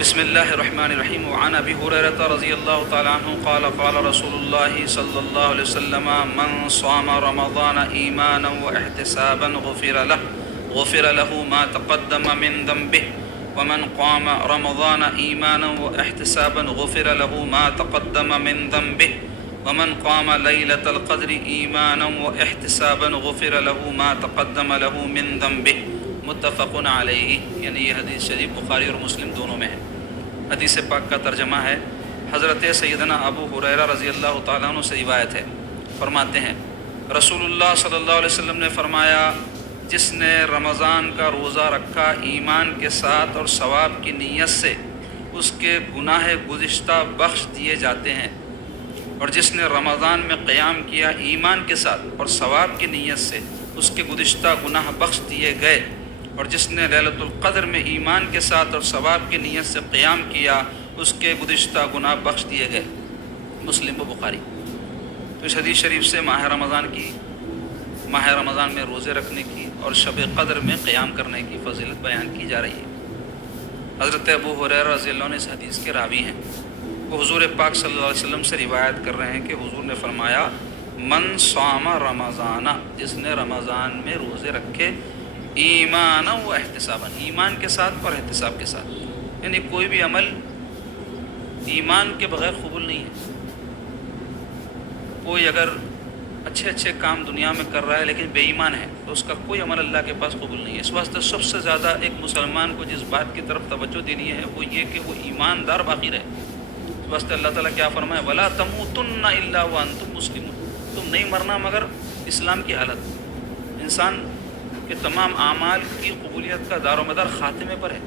بسم اللہ الرحمن الرحیم وعن ابی ہریرہ رضی اللہ تعالی عنہ قال قال رسول اللہ صلی اللہ علیہ وسلم من صام رمضان ایمانا واحتسابا غفر له ما تقدم من ذنبه ومن قام رمضان ایمانا واحتسابا غفر له ما تقدم من ذنبه ومن قام لیلۃ القدر ایمانا واحتسابا غفر له ما تقدم له من ذنبه متفق علیہ. یعنی یہ حدیث شریف بخاری اور مسلم دونوں میں ہے. حدیث پاک کا ترجمہ ہے. حضرت سیدنا ابو ہریرہ رضی اللہ تعالیٰ عنہ سے روایت ہے. فرماتے ہیں رسول اللہ صلی اللہ علیہ وسلم نے فرمایا جس نے رمضان کا روزہ رکھا ایمان کے ساتھ اور ثواب کی نیت سے اس کے گناہ گزشتہ بخش دیے جاتے ہیں، اور جس نے رمضان میں قیام کیا ایمان کے ساتھ اور ثواب کی نیت سے اس کے گزشتہ گناہ بخش دیے گئے، اور جس نے لیلۃ القدر میں ایمان کے ساتھ اور ثواب کی نیت سے قیام کیا اس کے گزشتہ گناہ بخش دیے گئے. مسلم و بخاری. تو اس حدیث شریف سے ماہ رمضان میں روزے رکھنے کی اور شب قدر میں قیام کرنے کی فضیلت بیان کی جا رہی ہے. حضرت ابو ہریرہ رضی اللہ عنہ اس حدیث کے راوی ہیں. وہ حضور پاک صلی اللہ علیہ وسلم سے روایت کر رہے ہیں کہ حضور نے فرمایا من صام رمضان، جس نے رمضان میں روزے رکھے ایمان و احتسابا، ایمان کے ساتھ اور احتساب کے ساتھ. یعنی کوئی بھی عمل ایمان کے بغیر قبول نہیں ہے. کوئی اگر اچھے کام دنیا میں کر رہا ہے لیکن بے ایمان ہے تو اس کا کوئی عمل اللہ کے پاس قبول نہیں ہے. اس واسطے سب سے زیادہ ایک مسلمان کو جس بات کی طرف توجہ دینی ہے وہ یہ کہ وہ ایماندار باقی رہے. اس واسطے اللہ تعالیٰ کیا فرمائے وَلَا تَمُوتُنَّ إِلَّا وَأَنْتُمْ مُسْلِمُونَ، تم نہیں مرنا مگر اسلام کی حالت. انسان کہ تمام اعمال کی قبولیت کا دار و مدار خاتمے پر ہے.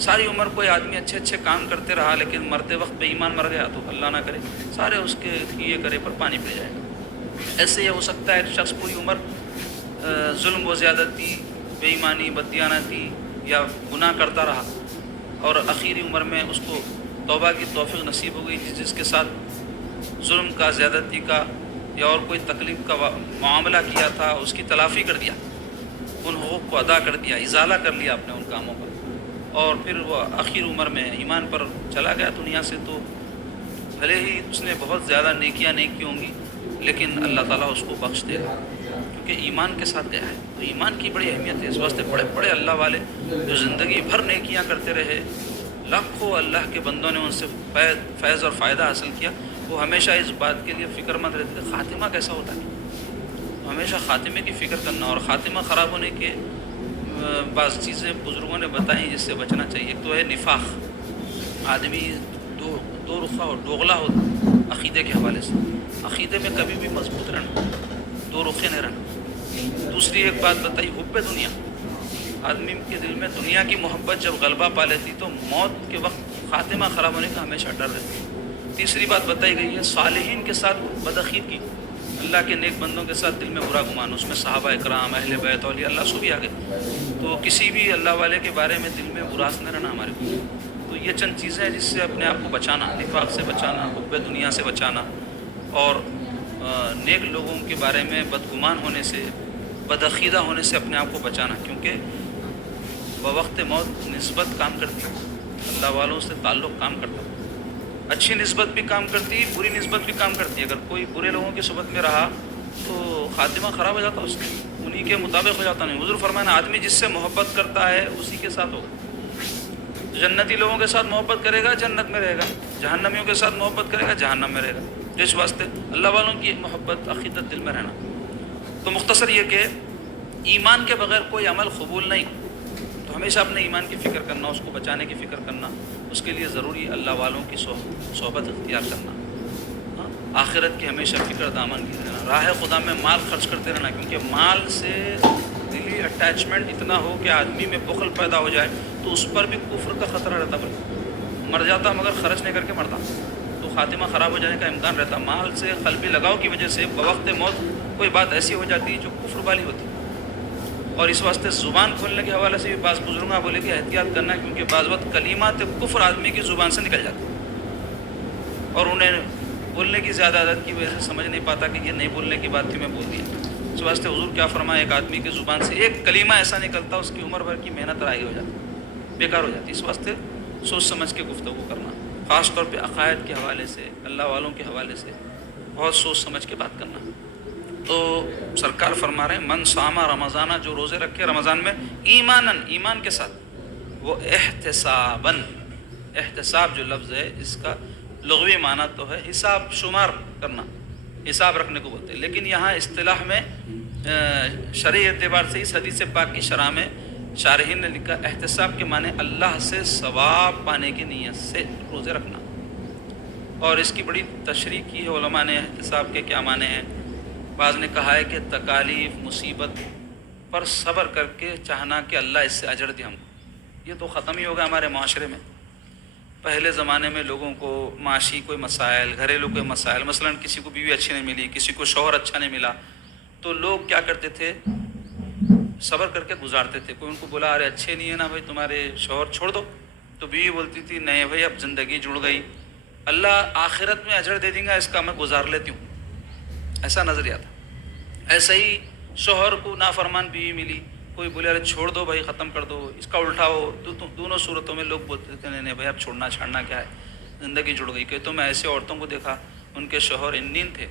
ساری عمر کوئی آدمی اچھے کام کرتے رہا لیکن مرتے وقت بے ایمان مر گیا تو اللہ نہ کرے سارے اس کے یہ کرے پر پانی پی جائے گا. ایسے یہ ہو سکتا ہے شخص پوری عمر ظلم و زیادتی، بے ایمانی، بددیانتی یا گناہ کرتا رہا اور آخری عمر میں اس کو توبہ کی توفیق نصیب ہو گئی، جس کے ساتھ ظلم کا، زیادتی کا یا اور کوئی تکلیف کا معاملہ کیا تھا اس کی تلافی کر دیا، ان حقوق کو ادا کر دیا، ازالہ کر لیا اپنے ان کاموں کا، اور پھر وہ آخر عمر میں ایمان پر چلا گیا دنیا سے، تو بھلے ہی اس نے بہت زیادہ نیکیاں نہیں کی ہوں گی لیکن اللہ تعالیٰ اس کو بخش دے گا کیونکہ ایمان کے ساتھ گیا ہے. تو ایمان کی بڑی اہمیت ہے. اس واسطے بڑے اللہ والے جو زندگی بھر نیکیاں کرتے رہے، لاکھوں اللہ کے بندوں نے ان سے فیض اور فائدہ حاصل کیا، وہ ہمیشہ اس بات کے لیے فکر مند رہتے تھے خاتمہ کیسا ہوتا ہے. ہمیشہ خاتمے کی فکر کرنا، اور خاتمہ خراب ہونے کے بعض چیزیں بزرگوں نے بتائیں جس سے بچنا چاہیے. ایک تو ہے نفاق، آدمی دو رخا اور دوغلا ہو عقیدے کے حوالے سے، عقیدے میں کبھی بھی مضبوط رہنا، دو رخے نہیں رہنا. دوسری ایک بات بتائی حب دنیا، آدمی کے دل میں دنیا کی محبت جب غلبہ پا لیتی تو موت کے وقت خاتمہ خراب ہونے کا ہمیشہ ڈر رہتا ہے. تیسری بات بتائی گئی ہے صالحین کے ساتھ بدعقیدگی، اللہ کے نیک بندوں کے ساتھ دل میں برا گمان، اس میں صحابہ اکرام، اہل بیت، اولیاء اللہ سو بھی آ گئے. تو کسی بھی اللہ والے کے بارے میں دل میں براس نہ رہنا ہمارے کو. تو یہ چند چیزیں ہیں جس سے اپنے آپ کو بچانا، نفاق سے بچانا، حب دنیا سے بچانا، اور نیک لوگوں کے بارے میں بدگمان ہونے سے، بدعقیدہ ہونے سے اپنے آپ کو بچانا، کیونکہ بوقت موت نسبت کام کرتی، اللہ والوں سے تعلق کام کرتا. اچھی نسبت بھی کام کرتی، بری نسبت بھی کام کرتی. اگر کوئی برے لوگوں کی صحبت میں رہا تو خاتمہ خراب ہو جاتا اس کا، انہی کے مطابق ہو جاتا. نہیں، حضور فرمانا آدمی جس سے محبت کرتا ہے اسی کے ساتھ ہوگا. جنتی لوگوں کے ساتھ محبت کرے گا جنت میں رہے گا، جہنمیوں کے ساتھ محبت کرے گا جہنم میں رہے گا. اس واسطے اللہ والوں کی محبت، عقیدت دل میں رہنا. تو مختصر یہ کہ ایمان کے بغیر کوئی عمل قبول نہیں. تو ہمیشہ اپنے ایمان کی فکر کرنا، اس کو بچانے کی فکر کرنا، اس کے لیے ضروری اللہ والوں کی صحبت اختیار کرنا. آخرت کی ہمیشہ فکر دامن کی رہنا، راہ خدا میں مال خرچ کرتے رہنا، کیونکہ مال سے دلی اٹیچمنٹ اتنا ہو کہ آدمی میں بخل پیدا ہو جائے تو اس پر بھی کفر کا خطرہ رہتا. مر جاتا مگر خرچ نہیں کر کے مرتا تو خاتمہ خراب ہو جانے کا امکان رہتا. مال سے قلبی لگاؤ کی وجہ سے بوقت موت کوئی بات ایسی ہو جاتی ہے جو کفر والی ہوتی. اور اس واسطے زبان کھولنے کے حوالے سے بھی بعض بزرگاں بولے کہ احتیاط کرنا، کیونکہ بعض وقت کلمات کفر آدمی کی زبان سے نکل جاتی اور انہیں بولنے کی زیادہ عادت کی وجہ سے سمجھ نہیں پاتا کہ یہ نہیں بولنے کی بات تھی میں بول دیا. اس واسطے حضور کیا فرمایا، ایک آدمی کی زبان سے ایک کلمہ ایسا نکلتا اس کی عمر بھر کی محنت رائی ہو جاتی، بیکار ہو جاتی. اس واسطے سوچ سمجھ کے گفتگو کرنا، خاص طور پہ عقائد کے حوالے سے، اللہ والوں کے حوالے سے بہت سوچ سمجھ کے بات کرنا۔ تو سرکار فرما رہے ہیں من صام رمضانہ، جو روزے رکھے رمضان میں ایمانن، ایمان کے ساتھ، وہ احتساباً، احتساب جو لفظ ہے اس کا لغوی معنی تو ہے حساب شمار کرنا، حساب رکھنے کو بولتے ہیں، لیکن یہاں اصطلاح میں شرعی اعتبار سے اس حدیث پاک کی شرح میں شارحین نے لکھا احتساب کے معنی اللہ سے ثواب پانے کی نیت سے روزے رکھنا، اور اس کی بڑی تشریح کی ہے علماء نے احتساب کے کیا معنی ہیں۔ بعض نے کہا ہے کہ تکالیف مصیبت پر صبر کر کے چاہنا کہ اللہ اس سے اجر دے ہم کو، یہ تو ختم ہی ہوگا ہمارے معاشرے میں۔ پہلے زمانے میں لوگوں کو معاشی کوئی مسائل، گھریلو کوئی مسائل، مثلا کسی کو بیوی اچھی نہیں ملی، کسی کو شوہر اچھا نہیں ملا، تو لوگ کیا کرتے تھے، صبر کر کے گزارتے تھے۔ کوئی ان کو بولا ارے اچھے نہیں ہے نا بھائی تمہارے شوہر، چھوڑ دو، تو بیوی بولتی تھی نہیں بھائی اب زندگی جڑ گئی، اللہ آخرت میں اجر دے دیں گا، اس کا میں گزار لیتی ہوں، ایسا نظریہ تھا۔ ایسا ہی شوہر کو نافرمان بیوی ملی، کوئی بولے ارے چھوڑ دو بھائی ختم کر دو، اس کا الٹا ہو، دونوں صورتوں میں لوگ بولتے تھے نہیں بھائی اب چھوڑنا چھاڑنا کیا ہے، زندگی جڑ گئی۔ کہ تو میں ایسے عورتوں کو دیکھا ان کے شوہر انین تھے،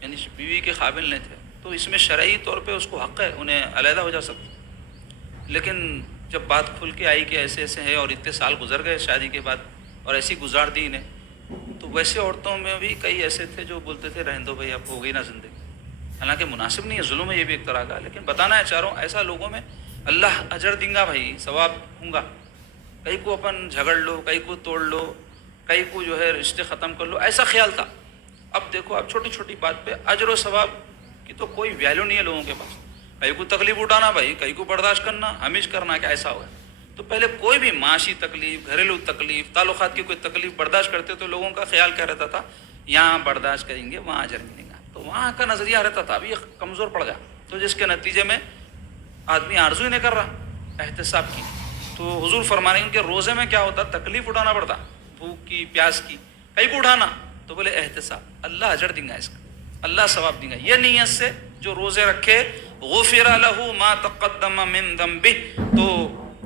یعنی بیوی کے قابل نہیں تھے، تو اس میں شرعی طور پہ اس کو حق ہے، انہیں علیحدہ ہو جا سکتے، لیکن جب بات کھل کے آئی کہ ایسے ایسے ہے اور اتنے سال گزر گئے شادی کے بعد اور ایسی گزار دی انہیں، تو ویسے عورتوں میں بھی کئی ایسے تھے جو بولتے تھے رہنے دو بھائی اب ہو گئی نا زندگی، حالانکہ مناسب نہیں ہے، ظلم ہے یہ بھی ایک طرح کا، لیکن بتانا ہے چاروں ایسا لوگوں میں اللہ اجر دیں گا بھائی، ثواب ہوں گا۔ کئی کو اپن جھگڑ لو، کئی کو توڑ لو، کئی کو جو ہے رشتے ختم کر لو، ایسا خیال تھا۔ اب دیکھو اب چھوٹی چھوٹی بات پہ اجر و ثواب کی تو کوئی ویلیو نہیں ہے لوگوں کے پاس، کئی کو تکلیف اٹھانا بھائی، کئی کو برداشت کرنا، ہمیش کرنا، کیا ایسا ہوا۔ تو پہلے کوئی بھی معاشی تکلیف، گھریلو تکلیف، تعلقات کی کوئی تکلیف برداشت کرتے تو لوگوں کا خیال کیا رہتا تھا، یہاں برداشت کریں گے وہاں اجر ملے گا، تو وہاں کا نظریہ رہتا تھا۔ ابھی کمزور پڑ گیا، تو جس کے نتیجے میں آدمی آرزو ہی نہیں کر رہا احتساب کی۔ تو حضور فرما رہے ہیں کہ روزے میں کیا ہوتا، تکلیف اٹھانا پڑتا، بھوک کی پیاس کی، کئی کو اٹھانا، تو بولے احتساب، اللہ اجر دیں گا اس کا، اللہ ثواب دیں گا۔ یہ نیت سے جو روزے رکھے غفر لہ ما تقدم من ذنبہ، تو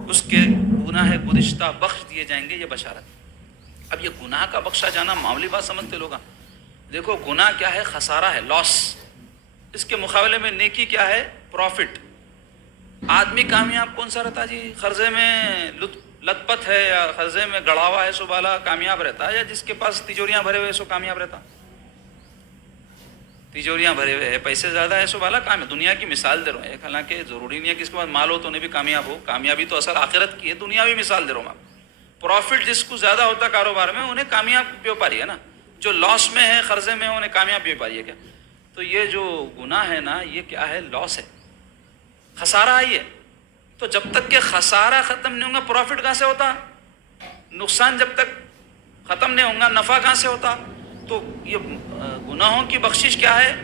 اس کے گناہ گزشتہ بخش دیے جائیں گے، یہ بشارت۔ اب یہ گناہ کا بخشا جانا معمولی بات سمجھتے لوگ، دیکھو گناہ کیا ہے، خسارہ ہے، لاس، اس کے مقابلے میں نیکی کیا ہے، پروفٹ۔ آدمی کامیاب کون سا رہتا جی، قرضے میں لت پت ہے یا قرضے میں گڑا ہوا ہے سو بالا کامیاب رہتا ہے، یا جس کے پاس تجوریاں بھرے ہوئے سو کامیاب رہتا؟ تجوریاں بھرے ہوئے ہے، پیسے زیادہ ہے سو بالا کامیاب۔ دنیا کی مثال دے رہا ہوں، حالانکہ ضروری نہیں ہے کہ اس کے بعد مال ہو تو انہیں بھی کامیاب ہو، کامیابی تو اصل آخرت کی ہے، دنیاوی مثال دے رہا ہوں میں۔ پروفٹ جس کو زیادہ ہوتا کاروبار میں انہیں کامیاب بھی ہو پا رہی ہے نا، جو لاس میں ہے قرضے میں انہیں کامیاب بھی ہو پا رہی ہے کیا؟ تو یہ جو گناہ ہے نا یہ کیا ہے، لاس ہے، خسارہ آئی ہے۔ تو جب تک کہ خسارہ ختم نہیں ہوگا پروفٹ کہاں سے ہوتا، نقصان جب تک ختم نہیں ہوگا نفع کہاں سے ہوتا؟ تو یہ گناہوں کی بخشش کیا ہے،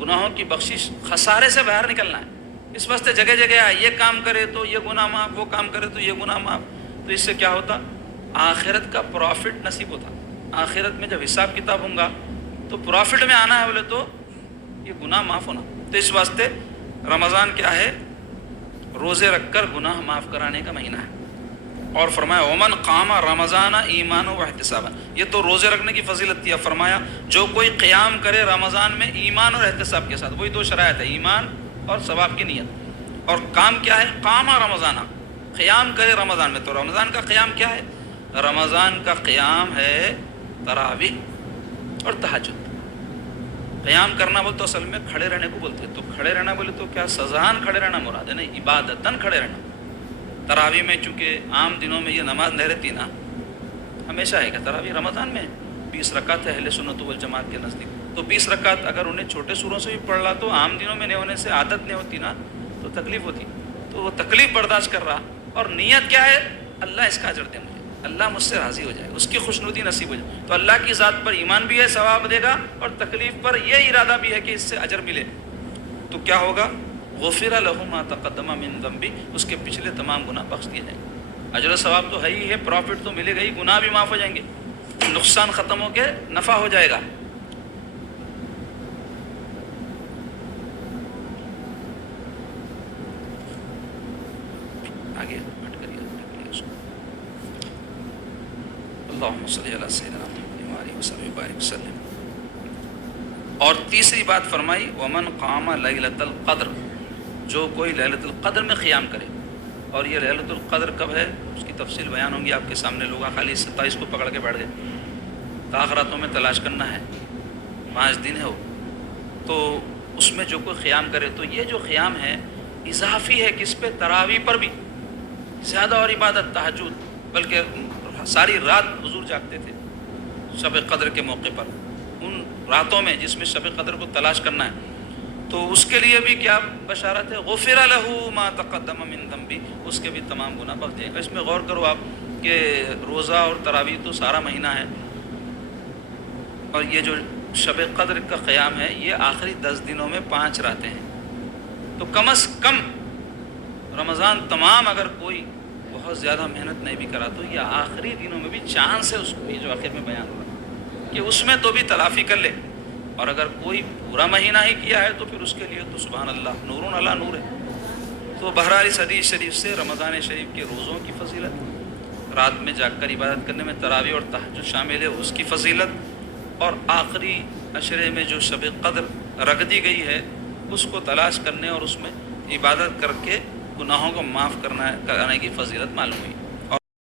گناہوں کی بخشش خسارے سے باہر نکلنا ہے۔ اس واسطے جگہ جگہ یہ کام کرے تو یہ گناہ معاف، وہ کام کرے تو یہ گناہ معاف، تو اس سے کیا ہوتا، آخرت کا پروفٹ نصیب ہوتا۔ آخرت میں جب حساب کتاب ہوں گا تو پروفٹ میں آنا ہے بولے تو یہ گناہ معاف ہونا۔ تو اس واسطے رمضان کیا ہے، روزے رکھ کر گناہ معاف کرانے کا مہینہ ہے۔ اور فرمایا ومن قام رمضان ایمان و احتسابا، یہ تو روزے رکھنے کی فضیلت تھی۔ فرمایا جو کوئی قیام کرے رمضان میں ایمان اور احتساب کے ساتھ، وہی دو شرائط ہے، ایمان اور ثواب کی نیت۔ اور کام کیا ہے، قام رمضان، قیام کرے رمضان میں۔ تو رمضان کا قیام کیا ہے، رمضان کا قیام ہے تراویح اور تہجد۔ قیام کرنا بولے تو اصل میں کھڑے رہنے کو بولتے ہیں، تو کھڑے رہنا بولے تو کیا سزان کھڑے رہنا مراد ہے، نہیں عبادتاً کھڑے رہنا۔ تراویح میں چونکہ عام دنوں میں یہ نماز نہیں رہتی نا، ہمیشہ ہے کہ تراویح رمضان میں 20 رکعت ہے اہل سنت والجماعت کے نزدیک، تو 20 رکعت اگر انہیں چھوٹے سوروں سے بھی پڑھ رہا تو عام دنوں میں نہیں ہونے سے عادت نہیں ہوتی نا، تو تکلیف ہوتی، تو وہ تکلیف برداشت کر رہا، اور نیت کیا ہے، اللہ اس کا اجر دے مجھے، اللہ مجھ سے راضی ہو جائے، اس کی خوشنودی نصیب ہو جائے۔ تو اللہ کی ذات پر ایمان بھی ہے، ثواب دے گا، اور تکلیف پر یہ ارادہ بھی ہے کہ اس سے اجر ملے، تو کیا ہوگا، غفر لہ ما تقدم من ذنبہ، اس کے پچھلے تمام گناہ بخش دیے جائیں گے۔ اجر و ثواب تو ہے ہی ہے، پروفٹ تو ملے گا ہی، گناہ بھی معاف ہو جائیں گے، نقصان ختم ہو کے نفع ہو جائے گا۔ آگے ہٹ کریے اس کو۔ اللہم صلی علی سیدنا محمد وآلہ وصحبہ وبارک وسلم۔ اور تیسری بات فرمائی ومن قام لیلۃ القدر، جو کوئی لیلۃ القدر میں قیام کرے۔ اور یہ لیلۃ القدر کب ہے اس کی تفصیل بیان ہوں گی آپ کے سامنے، لوگ خالی 27 کو پکڑ کے بیٹھ گئے، تاخراتوں میں تلاش کرنا ہے، 5 دن ہے وہ، تو اس میں جو کوئی قیام کرے تو یہ جو قیام ہے اضافی ہے کس پہ؟ تراویح پر بھی زیادہ اور عبادت تہجد، بلکہ ساری رات حضور جاگتے تھے شب قدر کے موقع پر، ان راتوں میں جس میں شب قدر کو تلاش کرنا ہے، تو اس کے لیے بھی کیا بشارت ہے؟ غفر لہ ما تقدم من ذنبہ، اس کے بھی تمام گناہ بخش جائیں گے۔ اس میں غور کرو آپ کہ روزہ اور تراویح تو سارا مہینہ ہے، اور یہ جو شب قدر کا قیام ہے یہ آخری 10 دنوں میں 5 راتیں ہیں، تو کم از کم رمضان تمام اگر کوئی بہت زیادہ محنت نہیں بھی کرا تو یہ آخری دنوں میں بھی چانس ہے اس کو، یہ جو آخر میں بیان ہو رہا ہے کہ اس میں تو بھی تلافی کر لے، اور اگر کوئی پورا مہینہ ہی کیا ہے تو پھر اس کے لیے تو سبحان اللہ نور علی نور ہے۔ تو بہرحال اس حدیث شریف سے رمضان شریف کے روزوں کی فضیلت، رات میں جاگ کر عبادت کرنے میں تراویح اور تہجد شامل ہے اس کی فضیلت، اور آخری عشرے میں جو شب قدر رکھ دی گئی ہے اس کو تلاش کرنے اور اس میں عبادت کر کے گناہوں کو معاف کرنے کی فضیلت معلوم ہوئی۔